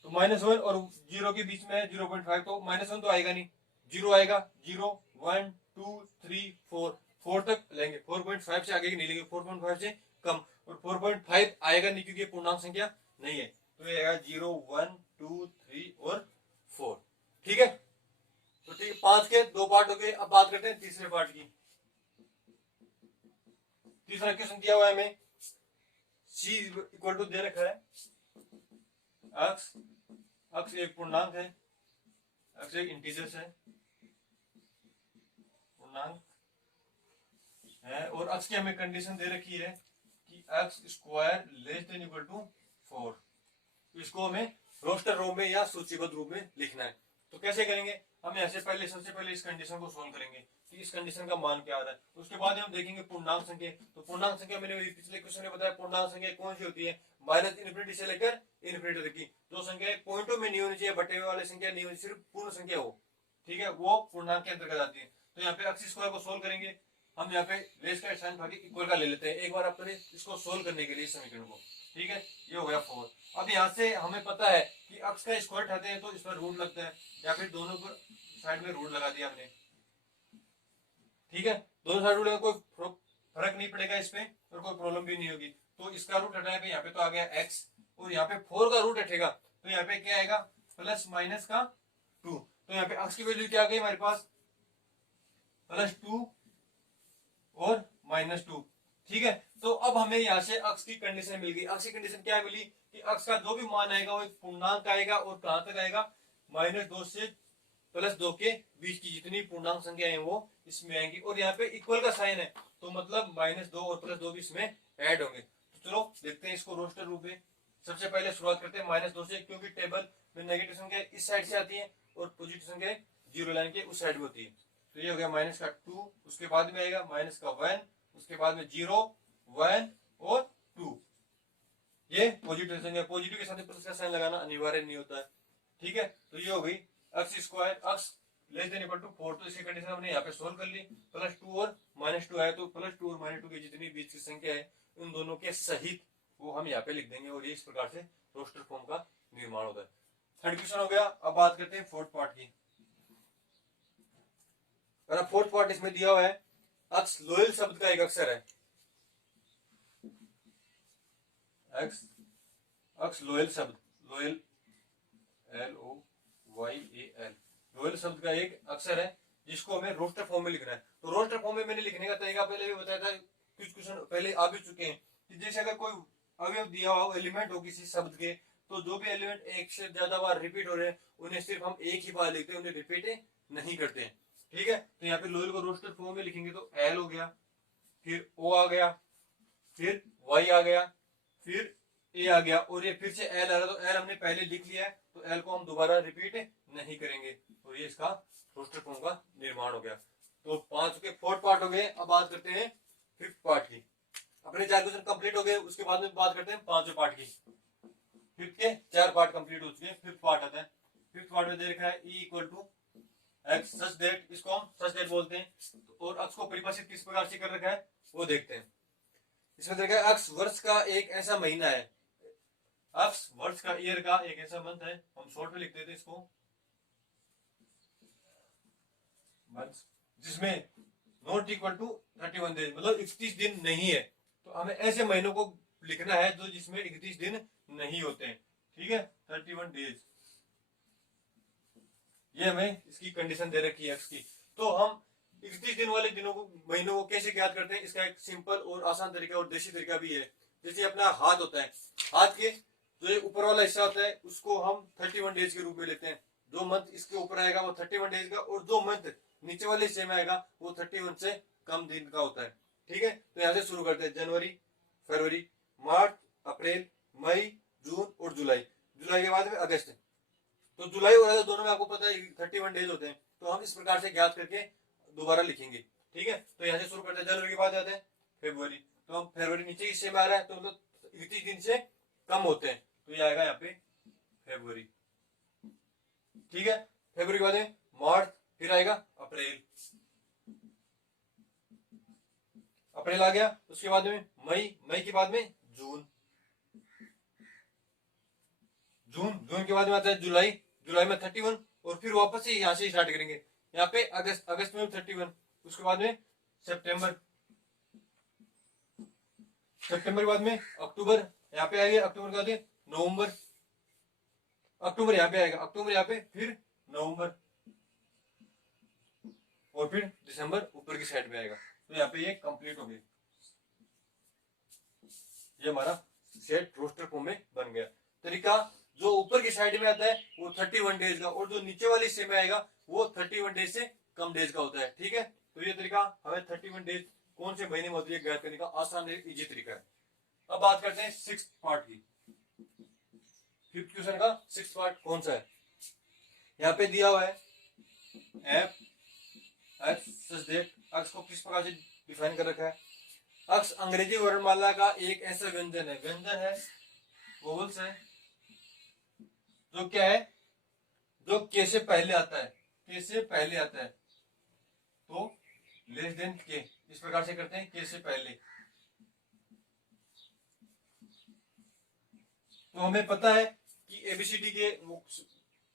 तो -1 और 0 के बीच में है 0.5, तो -1 तो आएगा नहीं, 0 आएगा, 0 1 2 3 4 तक लेंगे, 4.5 से आगे की नहीं लेंगे, 4.5 से कम, और 4.5 आएगा नहीं क्योंकि पूर्णांक संख्या नहीं है, तो ये आएगा 0 1 2 3 और 4। ठीक है, तो ठीक है, 5 के 2 पार्ट हो गए। अब बात करते हैं तीसरे पार्ट की। तीसरा क्वेश्चन दिया हुआ है हमें, c इक्वल टू दे रखा है अक्स एक पूर्णांक है, अक्स एक इंटीजर है, पूर्णांक है, और अक्स की हमें कंडीशन दे रखी है कि x square less than equal to 4। तो इसको हमें रोस्टर रूप में या सूचीबद्ध रूप में लिखना है। तो कैसे करेंगे, हम ऐसे पहले सबसे पहले इस कंडीशन को सोल्व करेंगे कि इस कंडीशन का मान क्या आ रहा है, उसके बाद हम देखेंगे पूर्णांक संख्या। तो पूर्णांक संख्या मैंने पिछले क्वेश्चन में बताया, पूर्णांक संख्या कौन सी होती है, -इनफिनिटी से लेकर इनफिनिटी तक की जो संख्या पॉइंटों में नहीं होनी चाहिए, बटे वाली संख्या नहीं होनी, सिर्फ पूर्ण संख्या हो। ठीक है, वो पूर्णांक के अंतर्गत आती है। तो यहाँ पे x स्क्वायर को सोल्व करेंगे, हम यहाँ पे लेस का साइन भागी इक्वल का ले लेते हैं एक बार अपने इसको सोल्व करने के लिए समीकरण को। ठीक है, ये हो गया 4। अब यहाँ से हमें पता है कि x का स्क्वायर उठाते हैं तो इस पर रूट लगता है, या फिर दोनों पर साइड में रूट लगा दिया हमने। ठीक है, दोनों साइड रूट लगा, कोई फर्क नहीं पड़ेगा इस पे और कोई प्रॉब्लम भी नहीं होगी। तो इसका रूट हटाएगा, यहाँ पे तो आ गया x, और यहाँ पे 4 का रूट हटेगा, तो यहाँ पे क्या आएगा, प्लस माइनस का 2। तो यहाँ पे x की वैल्यू क्या आ गई हमारे पास, +2 -2। ठीक है, तो अब हमें यहाँ से अक्स की कंडीशन मिल गई। अक्स की कंडीशन क्या मिली कि अक्स का जो भी मान आएगा वो एक पूर्णांक आएगा, और कहां तक आएगा, -2 से +2 के बीच की जितनी पूर्णांक संख्या है वो इसमें आएंगी। और यहाँ पे इक्वल का साइन है, तो मतलब -2 और +2 भी इसमें ऐड होंगे। तो चलो देखते हैं इसको रोस्टर रूप में। सबसे पहले शुरुआत करते हैं -2 से, क्योंकि टेबल में नेगेटिव संख्या इस साइड से आती है और पॉजिटिव संख्या जीरो लाइन के उस साइड में होती है। तो ये हो गया -2, उसके बाद में आएगा -1, उसके बाद में 0, 1 और 2। ये पॉजिटिव संख्या, पॉजिटिव के साथ प्लस का साइन लगाना अनिवार्य नहीं होता है। ठीक है, तो ये हो गई x square, x less than equal to 4। तो इसकी कंडीशन हमने यहाँ पे सोल्व कर ली। +2 और -2 आया, तो +2 और -2 की जितनी बीच की संख्या है उन दोनों के सहित वो हम यहाँ पे लिख देंगे, और ये इस प्रकार से रोस्टर फॉर्म का निर्माण होता है। थर्ड क्वेश्चन हो गया। अब बात करते हैं फोर्थ पार्ट की। फोर्थ पार्ट इसमें दिया हुआ है, अक्स लोयल शब्द का एक अक्षर है। अक्स लोयल शब्द, लोयल LOYAL, लोयल शब्द का एक अक्षर है जिसको हमें रोस्टर फॉर्म में लिखना है। तो रोस्टर फॉर्म में मैंने लिखने का तरीका पहले भी बताया था, कुछ क्वेश्चन पहले आ भी चुके हैं कि जैसे अगर कोई अवयव दिया हुआ एलिमेंट हो किसी शब्द के, तो जो भी एलिमेंट एक से ज्यादा बार रिपीट हो रहे हैं उन्हें सिर्फ हम एक ही बार लिखते हैं, उन्हें रिपीट नहीं करते हैं। ठीक है, तो यहाँ पे लोयल को रोस्टर फॉर्म में लिखेंगे तो L हो गया, फिर O आ गया, फिर Y आ गया, फिर A आ गया, और ये फिर से L आ रहा, तो L हमने पहले लिख लिया है, तो L को हम दोबारा रिपीट नहीं करेंगे। और ये इसका रोस्टर फॉर्म का निर्माण हो गया। तो 5 के 4 पार्ट हो गए। अब बात करते हैं 5th पार्ट की। अपने 4 क्वेश्चन कंप्लीट हो गए, उसके बाद में बात करते हैं 5वें पार्ट की। 5th के 4 पार्ट कंप्लीट हो चुके हैं, 5th पार्ट आता है। 5th पार्ट में दे रखा है E = x सच दैट, इसको हम सच दैट बोलते हैं। और अक्स को परिभाषित किस प्रकार से कर रखा है वो देखते हैं। इसमें देखा है अक्स वर्ष का एक ऐसा महीना है, अक्स वर्ष का, ईयर का एक ऐसा मंथ है, हम शॉर्ट में लिख देते हैं इसको मंथ, जिसमें नॉट इक्वल टू 31 डेज, मतलब 31 दिन नहीं है। तो हमें ऐसे महीनों को लिखना है जो जिसमें 31 दिन नहीं होते हैं। ठीक है, 31 डेज, ये हमें इसकी कंडीशन दे रखी है एक्स की। तो हम 31 दिन वाले दिनों को, महीनों को कैसे ज्ञात करते हैं, इसका एक सिंपल और आसान तरीका और देसी तरीका भी है। जैसे अपना हाथ होता है, हाथ के जो ये ऊपर वाला हिस्सा होता है उसको हम 31 डेज के रूप में लेते हैं। जो मंथ इसके ऊपर आएगा वो 31 डेज का, और जो मंथ नीचे वाले हिस्से में आएगा वो 31 से कम दिन का होता है। ठीक है, तो यहाँ से शुरू करते हैं। जनवरी, फरवरी, मार्च, अप्रैल, मई, जून और जुलाई। जुलाई के बाद में अगस्त। तो जुलाई और अगस्त दोनों में आपको पता है 31 डेज होते हैं। तो हम इस प्रकार से ज्ञात करके दोबारा लिखेंगे। ठीक है, तो यहाँ से शुरू करते हैं। जनवरी के बाद आते हैं फरवरी, तो हम फरवरी नीचे हिस्से में आ रहा है, तो मतलब 31 दिन से कम होते हैं, तो ये आएगा यहाँ पे फरवरी। ठीक है, फरवरी के बाद में मार्च, फिर आएगा अप्रैल, अप्रैल आ गया। उसके बाद में मई, मई के बाद में जून, जून के बाद में आता है जुलाई, जुलाई में 31, और फिर वापस से यहाँ से स्टार्ट करेंगे। यहाँ पे अगस्त, अगस्त में 31, उसके बाद में सितंबर, सितंबर के बाद में अक्टूबर, यहाँ पे आएगा अक्टूबर के बाद में नवंबर, अक्टूबर यहाँ पे आएगा, अक्टूबर यहाँ पे, फिर नवंबर, और फिर दिसंबर ऊपर की साइड में आएगा। तो यहाँ पे ये कंप्लीट हो गया, ये हमारा सेट रोस्टर फॉर्म में बन गया। तरीका जो ऊपर की साइड में आता है वो 31 डेज का, और जो नीचे वाले हिस्से में आएगा वो 31 डेज से कम डेज का होता है। ठीक है, तो ये तरीका हमें 31 डेज कौन से महीने में होती है ज्ञात करने का आसान इजी तरीका है। अब बात करते हैं 6th पार्ट की। 5th क्वेश्चन का 6th पार्ट कौन सा है, यहाँ पे दिया हुआ है F x such that, x को किस प्रकार से डिफाइन कर रखा है। अक्स अंग्रेजी वर्णमाला का एक ऐसा व्यंजन है, व्यंजन है, वोवल्स है, जो क्या है, जो के से पहले आता है, के से पहले आता है, तो लेस देन के, इस प्रकार से करते हैं के से पहले। तो हमें पता है कि एबीसीडी के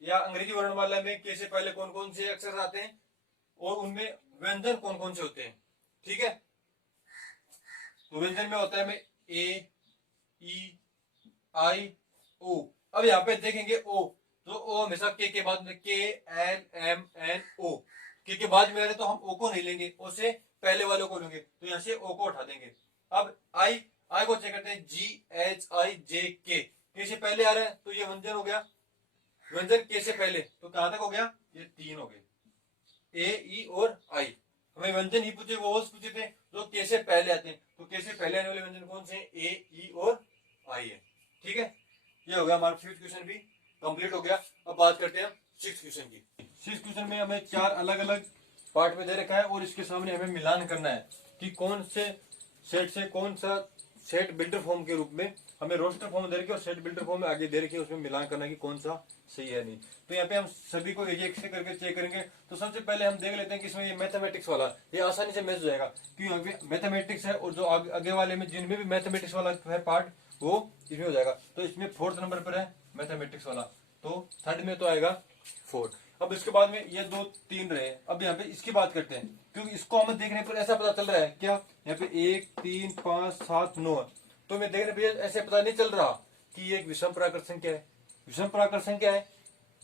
या अंग्रेजी वर्णमाला में के से पहले कौन कौन से अक्षर आते हैं और उनमें व्यंजन कौन कौन से होते हैं। ठीक है, तो व्यंजन में होता है हमें ए, ई, आई, ओ। अब यहाँ पे देखेंगे ओ, तो ओ हमेशा के बाद में के, एल, एम, एन, ओ, क्योंकि बाद में आ रहे तो हम ओ को नहीं लेंगे, ओ से पहले वालों को लेंगे, तो यहाँ से ओ को उठा देंगे। अब आई, आई को चेक करते हैं, GHIJK, के से पहले आ रहा है तो ये व्यंजन हो गया, व्यंजन के से पहले, तो कहां तक हो गया, ये 3 हो गए, ए ई और आई। हमें व्यंजन ही पूछे, वो पूछे थे जो के से पहले आते हैं, तो के से पहले आने वाले व्यंजन कौन से हैं, ए ई और आई है। ठीक है, ये हो गया हमारा 5th क्वेश्चन भी कंप्लीट हो गया। अब बात करते हैं 6th क्वेश्चन की। 6th क्वेश्चन में हमें 4 अलग अलग पार्ट में दे रखा है और इसके सामने हमें मिलान करना है कि कौन से सेट से कौन सा सेट बिल्डर फॉर्म के रूप में, हमें रोस्टर फॉर्म दे रखी है और सेट बिल्डर फॉर्म में आगे दे रखी है, उसमें मिलान करना है कि कौन सा सही है नहीं। तो यहाँ पे हम सभी को एक एक से करके चेक करेंगे। तो सबसे पहले हम देख लेते हैं कि इसमें ये मैथमेटिक्स वाला, ये आसानी से मैच हो जाएगा क्योंकि यहाँ पे मैथमेटिक्स है और जो आगे वाले में जिनमें भी मैथमेटिक्स वाला है पार्ट वो इसमें हो जाएगा। तो इसमें 4th नंबर पर है मैथमेटिक्स वाला, तो 3rd में तो आएगा 4। अब इसके बाद में ये 2 3 रहे, अब यहाँ पे इसकी बात करते हैं क्योंकि इसको हमें देखने पर ऐसा पता चल रहा है क्या, यहाँ पे 1 3 5 7 9 है, तो मैं देखने पर ऐसे पता नहीं चल रहा कि ये एक विषम प्राकृत संख्या है। विषम प्राकृत संख्या है,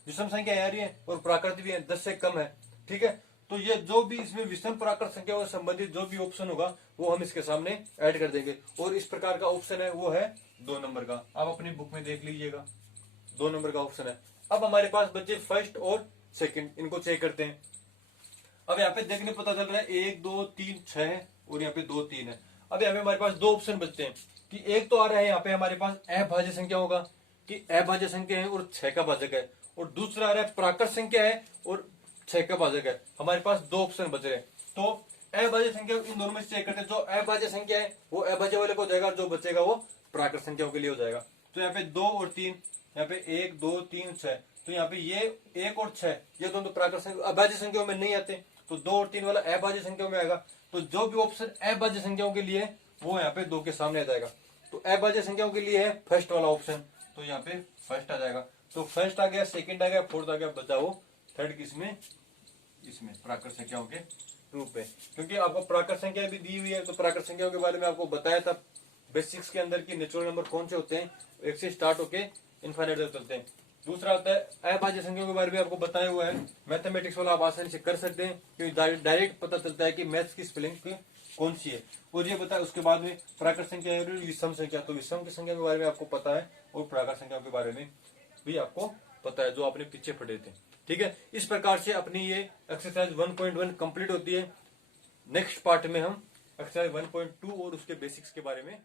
विषम संख्या आ रही है और प्राकृत भी है, 10 से कम है। ठीक है, तो ये जो भी इसमें विषम प्राकृत संख्या से संबंधित जो भी ऑप्शन होगा वो हम इसके सामने ऐड कर देंगे, और इस प्रकार का ऑप्शन है वो है 2 नंबर का। आप अपनी बुक में देख लीजिएगा, 2 नंबर का ऑप्शन है। अब हमारे पास बचे फर्स्ट और सेकंड, इनको चेक करते हैं। अब यहाँ पे देखने पता चल रहा है 1 2 3 6 है और यहाँ पे 2 3 है। अब यहाँ पे हमारे पास 2 ऑप्शन बचते हैं कि एक तो आ रहा है यहाँ पे हमारे पास अभाज्य संख्या होगा कि अभाज्य संख्या है और 6 का भाजक है, और दूसरा आ रहा है प्राकृत संख्या है और 6 का भाजक है। हमारे पास 2 ऑप्शन बच रहे हैं, तो अभाज्य संख्या इन दोनों में चेक करते हैं। जो अभाज्य संख्या है वो अभाज्य वाले को हो जाएगा, जो बचेगा वो प्राकृत संख्याओं के लिए हो जाएगा। तो यहाँ पे 2 और 3, यहाँ पे 1 2 3 6, तो यहाँ पे ये 1 और 6 ये दोनों प्राकृत संख्या अभाज्य संख्याओं में नहीं आते, तो 2 और 3 वाला अभाज्य संख्याओं में आएगा। तो जो भी ऑप्शन अभाज्य संख्याओं के लिए वो यहाँ पे 2 के सामने आ जाएगा। तो अभाज्य संख्याओं के लिए है फर्स्ट वाला ऑप्शन, तो यहाँ पे फर्स्ट आ जाएगा। तो फर्स्ट आ गया, सेकंड आ गया, 4th आ गया, बचा वो 3rd किसमें, इसमें प्राकृत संख्याओं के रूप में। क्योंकि आपको प्राकृत संख्या भी दी हुई है, तो प्राकृत संख्याओं के बारे में आपको बताया था बेसिक्स के अंदर की नेचुरल नंबर कौन से होते हैं, 1 से स्टार्ट होके इनफाइनाइट तक चलते हैं। दूसरा होता है अभाज्य संख्याओं के बारे में आपको बताया हुआ है, मैथमेटिक्स वाला आप आसानी से कर सकते हैं क्योंकि डायरेक्ट पता चलता है कि मैथ्स की स्पेलिंग कौन सी है। और ये बताया उसके बाद में प्राकृत संख्या और विषम संख्या, तो विषम की संख्या के बारे में आपको पता है और प्राकृत संख्या के बारे में भी आपको पता है जो आपने पीछे पढ़े थे। ठीक है, इस प्रकार से अपनी ये एक्सरसाइज 1.1 कंप्लीट होती है। नेक्स्ट पार्ट में हम एक्सरसाइज 1.2 और उसके बेसिक्स के बारे में